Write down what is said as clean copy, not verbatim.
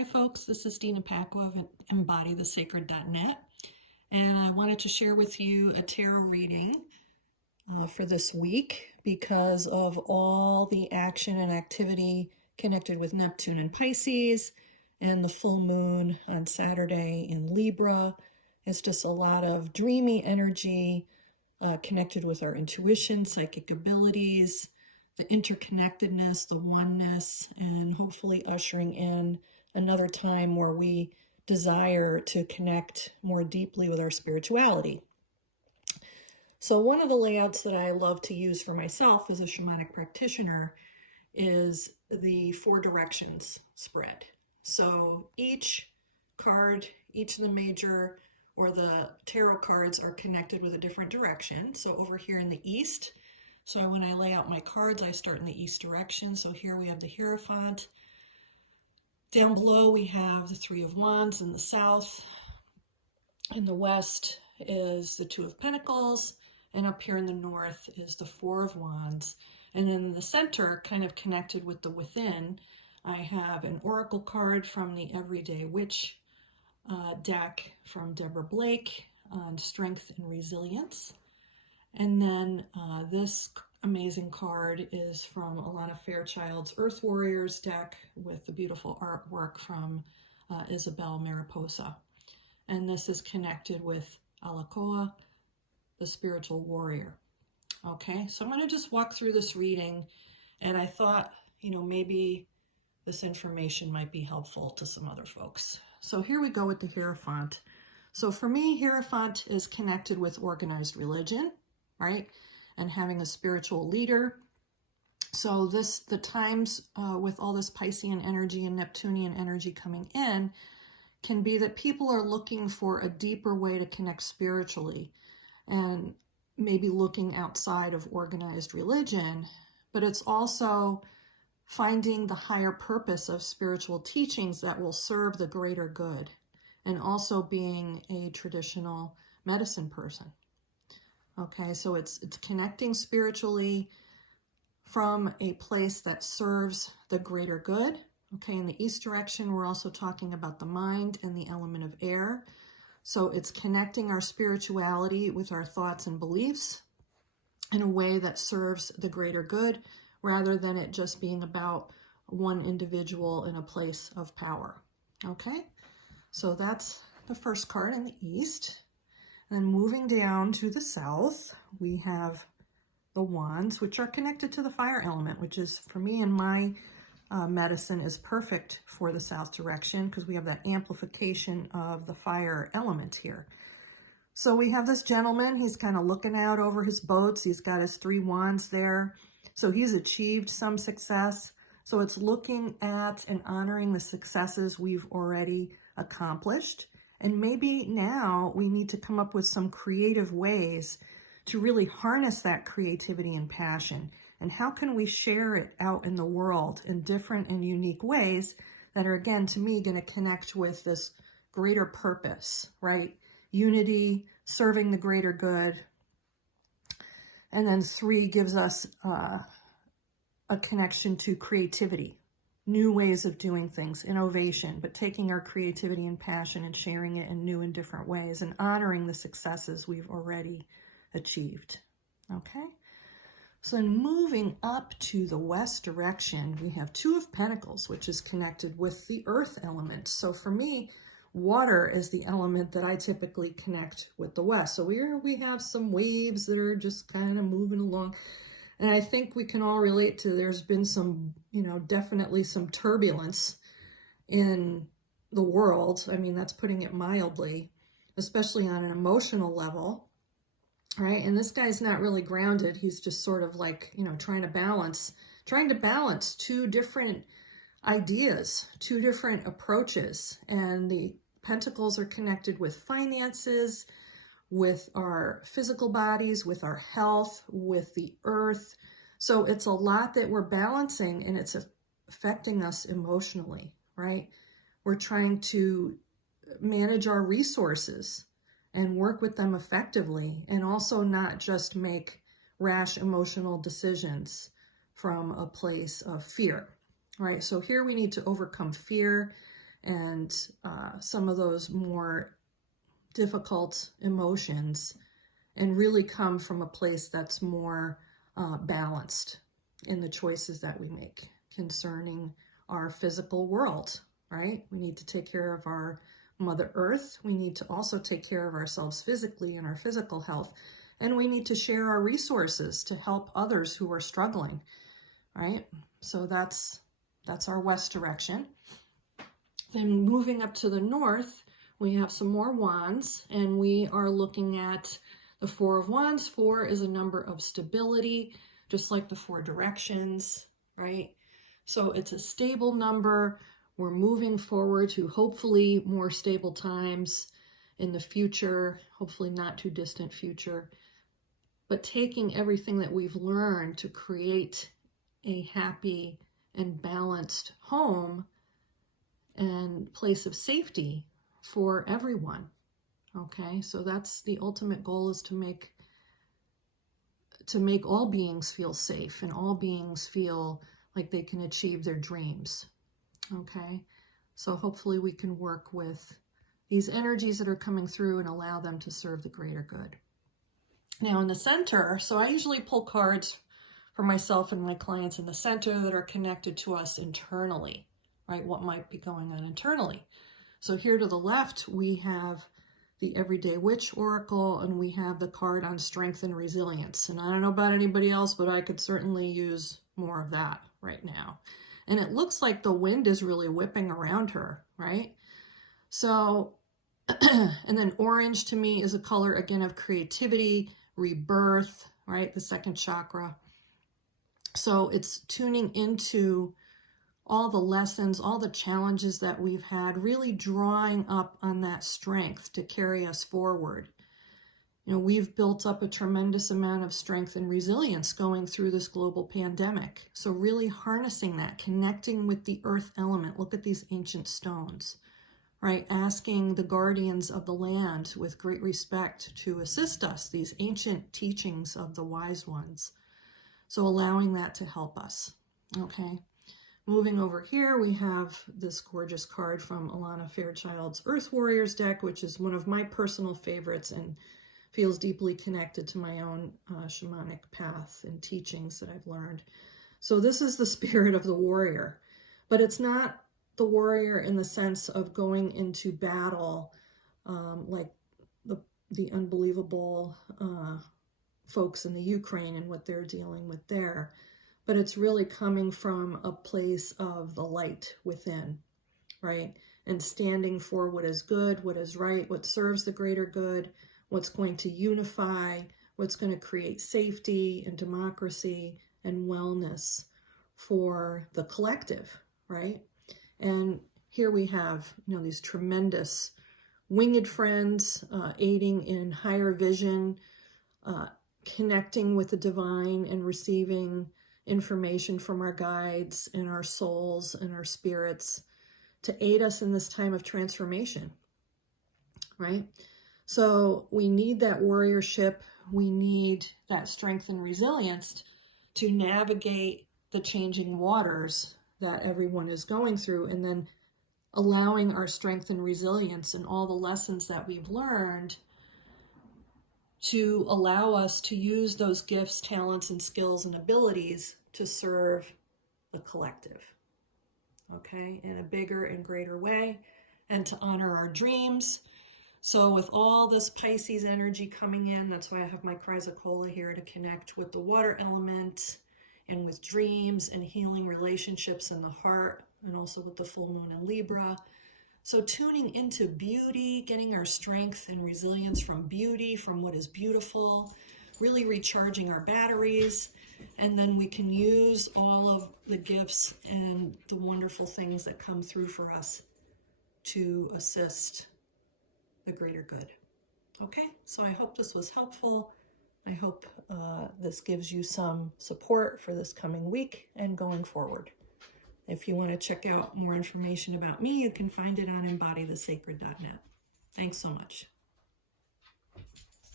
Hi folks, this is Dina Packo of EmbodyTheSacred.net, and I wanted to share with you a tarot reading for this week because of all the action and activity connected with Neptune and Pisces and the full moon on Saturday in Libra. It's just a lot of dreamy energy connected with our intuition, psychic abilities, the interconnectedness, the oneness, and hopefully ushering in another time where we desire to connect more deeply with our spirituality. So one of the layouts that I love to use for myself as a shamanic practitioner is the 4 directions spread. So each card, each of the major or the tarot cards are connected with a different direction. So over here in the east, so when I lay out my cards, I start in the east direction. So here we have the Hierophant. Down below we have the 3 of Wands in the south. In the west is the 2 of Pentacles. And up here in the north is the 4 of Wands. And in the center, kind of connected with the within, I have an oracle card from the Everyday Witch deck from Deborah Blake on strength and resilience. And then this amazing card is from Alana Fairchild's Earth Warriors deck with the beautiful artwork from Isabel Mariposa. And this is connected with Alacoa, the spiritual warrior. Okay, so I'm going to just walk through this reading, and I thought, maybe this information might be helpful to some other folks. So here we go with the Hierophant. So for me, Hierophant is connected with organized religion, right? And having a spiritual leader. So the times with all this Piscean energy and Neptunian energy coming in can be that people are looking for a deeper way to connect spiritually and maybe looking outside of organized religion, but it's also finding the higher purpose of spiritual teachings that will serve the greater good, and also being a traditional medicine person. Okay, so it's connecting spiritually from a place that serves the greater good. Okay, in the east direction, we're also talking about the mind and the element of air. So it's connecting our spirituality with our thoughts and beliefs in a way that serves the greater good, rather than it just being about one individual in a place of power. Okay, so that's the first card in the east. And moving down to the south, we have the Wands, which are connected to the fire element, which is, for me and my medicine, is perfect for the south direction because we have that amplification of the fire element here. So we have this gentleman, he's kind of looking out over his boats. He's got his 3 wands there. So he's achieved some success. So it's looking at and honoring the successes we've already accomplished. And maybe now we need to come up with some creative ways to really harness that creativity and passion. And how can we share it out in the world in different and unique ways that are, again, to me, going to connect with this greater purpose, right? Unity, serving the greater good. And then 3 gives us a connection to creativity, new ways of doing things, innovation, but taking our creativity and passion and sharing it in new and different ways and honoring the successes we've already achieved. Okay? So then moving up to the west direction, we have 2 of Pentacles, which is connected with the earth element. So for me, water is the element that I typically connect with the west. So we have some waves that are just kind of moving along. And I think we can all relate to, there's been some, definitely some turbulence in the world. I mean, that's putting it mildly, especially on an emotional level. Right, and this guy's not really grounded. He's just sort of like, trying to balance 2 different ideas, 2 different approaches. And the pentacles are connected with finances, with our physical bodies, with our health, with the earth. So it's a lot that we're balancing, and it's affecting us emotionally, right? We're trying to manage our resources and work with them effectively, and also not just make rash emotional decisions from a place of fear, right? So here we need to overcome fear and some of those more difficult emotions, and really come from a place that's more balanced in the choices that we make concerning our physical world, right? We need to take care of our Mother Earth. We need to also take care of ourselves physically and our physical health. And we need to share our resources to help others who are struggling, right? So that's our west direction. Then moving up to the north, we have some more wands, and we are looking at the Four of Wands. 4 is a number of stability, just like the 4 directions, right? So it's a stable number. We're moving forward to hopefully more stable times in the future, hopefully not too distant future, but taking everything that we've learned to create a happy and balanced home and place of safety for everyone. Okay, so that's the ultimate goal, is to make all beings feel safe and all beings feel like they can achieve their dreams. Okay, so hopefully we can work with these energies that are coming through and allow them to serve the greater good. Now in the center, so I usually pull cards for myself and my clients in the center that are connected to us internally, right? What might be going on internally. So here to the left, we have the Everyday Witch Oracle, and we have the card on strength and resilience. And I don't know about anybody else, but I could certainly use more of that right now. And it looks like the wind is really whipping around her, right? So, and then orange to me is a color, again, of creativity, rebirth, right? The second chakra. So it's tuning into all the lessons, all the challenges that we've had, really drawing up on that strength to carry us forward. You know, we've built up a tremendous amount of strength and resilience going through this global pandemic. So really harnessing that, connecting with the earth element. Look at these ancient stones, right? Asking the guardians of the land with great respect to assist us, these ancient teachings of the wise ones. So allowing that to help us, okay? Moving over here, we have this gorgeous card from Alana Fairchild's Earth Warriors deck, which is one of my personal favorites and feels deeply connected to my own shamanic path and teachings that I've learned. So this is the spirit of the warrior, but it's not the warrior in the sense of going into battle like the unbelievable folks in the Ukraine and what they're dealing with there. But it's really coming from a place of the light within, right? And standing for what is good, what is right, what serves the greater good, what's going to unify, what's going to create safety and democracy and wellness for the collective, right? And here we have, you know, these tremendous winged friends aiding in higher vision, connecting with the divine and receiving information from our guides and our souls and our spirits to aid us in this time of transformation, right? So we need that warriorship. We need that strength and resilience to navigate the changing waters that everyone is going through, and then allowing our strength and resilience and all the lessons that we've learned to allow us to use those gifts, talents, and skills and abilities to serve the collective, okay, in a bigger and greater way, and to honor our dreams. So with all this Pisces energy coming in, that's why I have my chrysocolla here to connect with the water element and with dreams and healing relationships in the heart, and also with the full moon in Libra. So tuning into beauty, getting our strength and resilience from beauty, from what is beautiful, really recharging our batteries, and then we can use all of the gifts and the wonderful things that come through for us to assist the greater good. Okay, so I hope this was helpful. I hope this gives you some support for this coming week and going forward. If you want to check out more information about me, you can find it on embodythesacred.net. Thanks so much.